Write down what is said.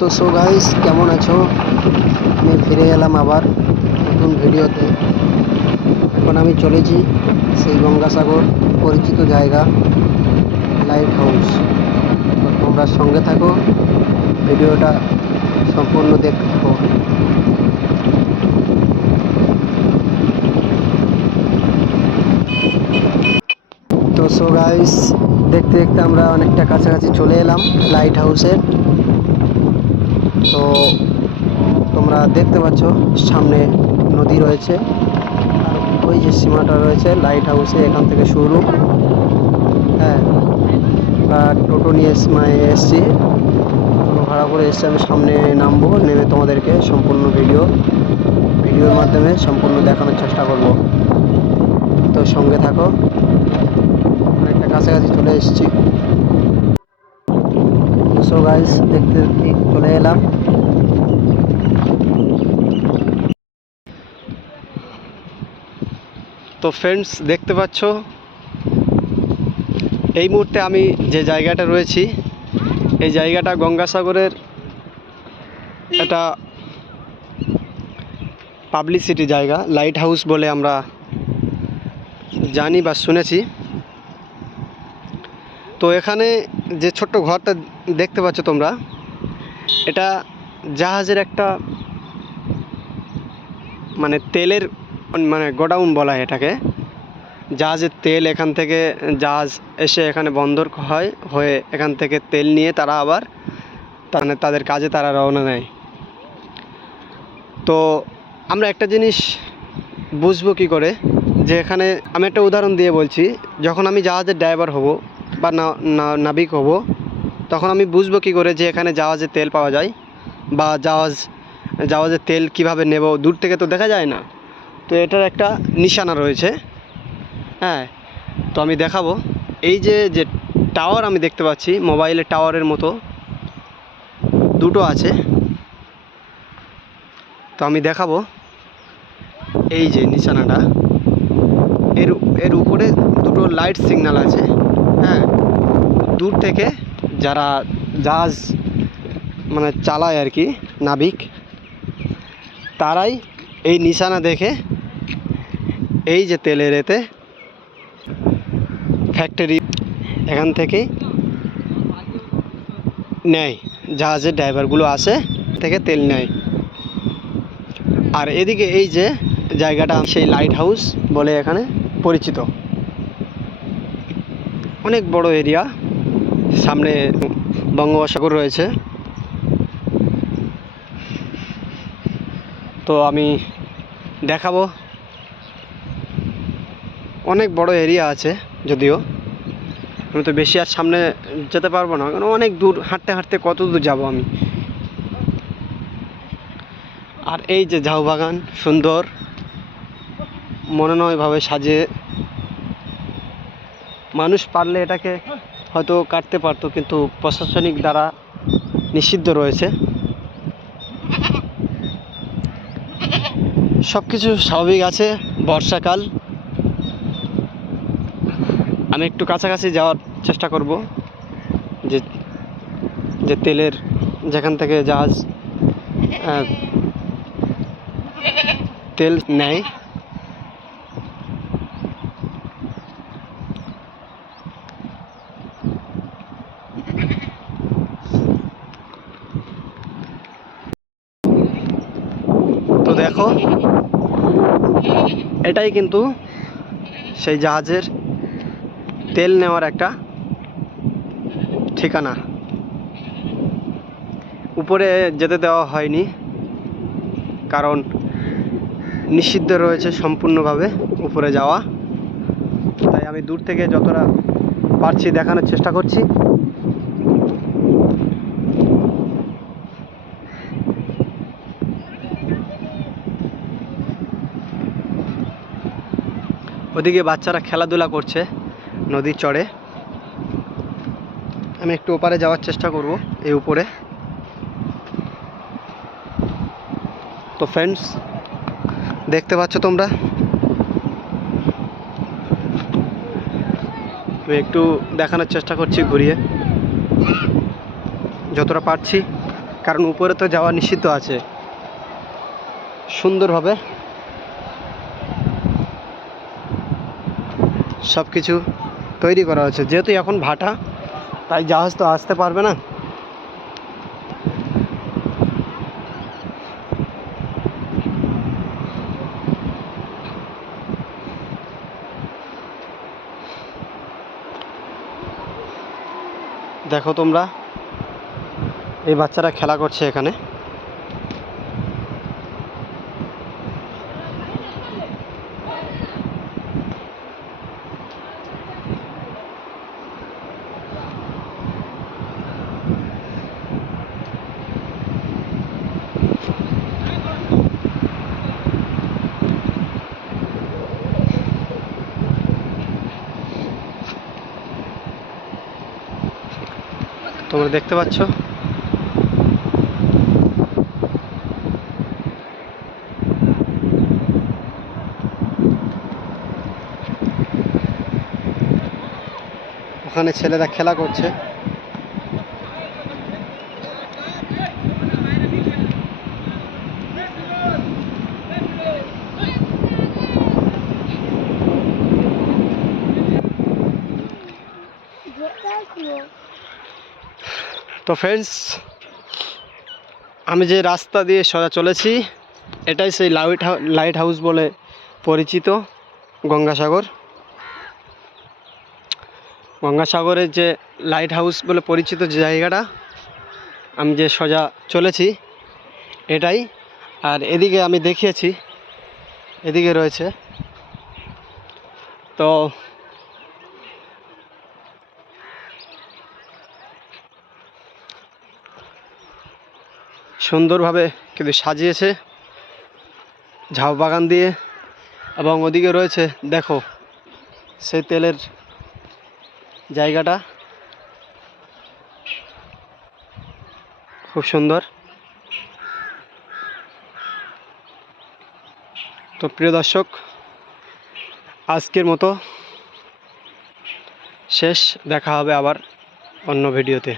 তো so guys, কেমন আছো? আমি ফিরে এলাম আবার নতুন ভিডিওতে। এখন আমি চলেছি সেই গঙ্গাসাগর পরিচিত জায়গা লাইট হাউস। তো তোমরা সঙ্গে থাকো, ভিডিওটা সম্পূর্ণ দেখতে থাকো। তো সো গাইস, দেখতে দেখতে আমরা অনেকটা কাছাকাছি চলে এলাম লাইট হাউসের। তো তোমরা দেখতে পাচ্ছ সামনে নদী রয়েছে, আর ওই যে সীমাটা রয়েছে লাইট হাউসে, এখান থেকে শুরু। হ্যাঁ, আর টোটো নিয়ে এসছি, টোটো ভাড়া করে এসছি। আমি সামনে নামবো, নেমে তোমাদেরকে সম্পূর্ণ ভিডিওর মাধ্যমে সম্পূর্ণ দেখানোর চেষ্টা করব। তো সঙ্গে থাকো, অনেকটা কাছাকাছি চলে এসেছি। সো গাইস, দেখতে দেখতে চলে এলাম। তো ফ্রেন্ডস, দেখতে পাচ্ছ এই মুহূর্তে আমি যে জায়গাটা রয়েছি, এই জায়গাটা গঙ্গাসাগরের একটা পাবলিসিটি জায়গা, লাইট হাউস বলে আমরা জানি বা শুনেছি। তো এখানে যে ছোট্ট ঘরটা দেখতে পাচ্ছ তোমরা, এটা জাহাজের একটা মানে তেলের মানে গোডাউন বলা হয় এটাকে। জাহাজের তেল এখান থেকে জাহাজ এসে এখানে বন্দর হয়ে এখান থেকে তেল নিয়ে তারা আবার মানে তাদের কাজে তারা রওনা নেয়। তো আমরা একটা জিনিস বুঝবো কী করে, যে এখানে আমি একটা উদাহরণ দিয়ে বলছি। যখন আমি জাহাজের ড্রাইভার হব বা নাবিক হব, তখন আমি বুঝবো কী করে যে এখানে জাহাজে তেল পাওয়া যায়, বা জাহাজের তেল কিভাবে নেব, দূর থেকে তো দেখা যায় না। তো এটার একটা নিশানা রয়েছে। হ্যাঁ, তো আমি দেখাবো। এই যে যে টাওয়ার আমি দেখতে পাচ্ছি, মোবাইলের টাওয়ারের মতো দুটো আছে, তো আমি দেখাবো। এই যে নিশানাটা, এর উপরে দুটো লাইট সিগন্যাল আছে। হ্যাঁ, দূর থেকে যারা জাহাজ মানে চালায় আর কি, নাবিক, তারাই এই নিশানা দেখে এই যে তেলের এতে ফ্যাক্টরি এখান থেকে নেয়, জাহাজের ড্রাইভারগুলো আসে থেকে তেল নেয়। আর এদিকে এই যে জায়গাটা, সেই লাইট হাউস বলে এখানে পরিচিত। অনেক বড় এরিয়া, সামনে বঙ্গোপসাগর রয়েছে। তো আমি দেখাবো, অনেক বড় এরিয়া আছে, যদিও আমি তো বেশি আর সামনে যেতে পারবো না, কারণ অনেক দূর হাঁটতে হাঁটতে কত দূর যাব আমি। আর এই যে ঝাউ বাগান, সুন্দর মনোনয়ভাবে সাজিয়ে, মানুষ পারলে এটাকে হয়তো কাটতে পারতো, কিন্তু প্রশাসনিক দ্বারা নিষিদ্ধ রয়েছে। সব কিছু স্বাভাবিক আছে, বর্ষাকাল। আমি একটু কাছাকাছি যাওয়ার চেষ্টা করব, যে যে তেলের যেখান থেকে জাহাজ তেল নেয়। তো দেখো, এটাই কিন্তু সেই জাহাজের তেল নেওয়ার একটা ঠিকানা। উপরে যেতে দেওয়া হয়নি, কারণ নিষিদ্ধ রয়েছে সম্পূর্ণভাবে উপরে যাওয়া। তাই আমি দূর থেকে যতটা পারছি দেখানোর চেষ্টা করছি। ওদিকে বাচ্চারা খেলাধুলা করছে নদীর চড়ে। আমি একটু ওপারে যাওয়ার চেষ্টা করব, এই উপরে। তো ফ্রেন্ডস, দেখতে পাচ্ছ তোমরা, আমি একটু দেখানোর চেষ্টা করছি ঘুরিয়ে যতটা পারছি। কারণ উপরে তো যাওয়া নিষিদ্ধ আছে। সুন্দরভাবে সব কিছু তৈরি করা হচ্ছে, যেহেতু এখন ভাটা তাই জাহাজ তো আসতে পারবে না। দেখো তোমরা, এই বাচ্চারা খেলা করছে এখানে। তোমরা দেখতে পাচ্ছ ওখানে ছেলেরা খেলা করছে। তো ফ্রেন্ডস, আমি যে রাস্তা দিয়ে সোজা চলেছি এটাই সেই লাইট হাউস বলে পরিচিত গঙ্গাসাগরের যে লাইট হাউস বলে পরিচিত যে জায়গাটা, আমি যে সোজা চলেছি এটাই। আর এদিকে আমি দেখিয়েছি, এদিকে রয়েছে। তো সুন্দরভাবে কিন্তু সাজিয়েছে ঝাউ বাগান দিয়ে। এবং ওদিকে রয়েছে দেখো সেই তেলের জায়গাটা, খুব সুন্দর। তো প্রিয় দর্শক, আজকের মতো শেষ, দেখা হবে আবার অন্য ভিডিওতে।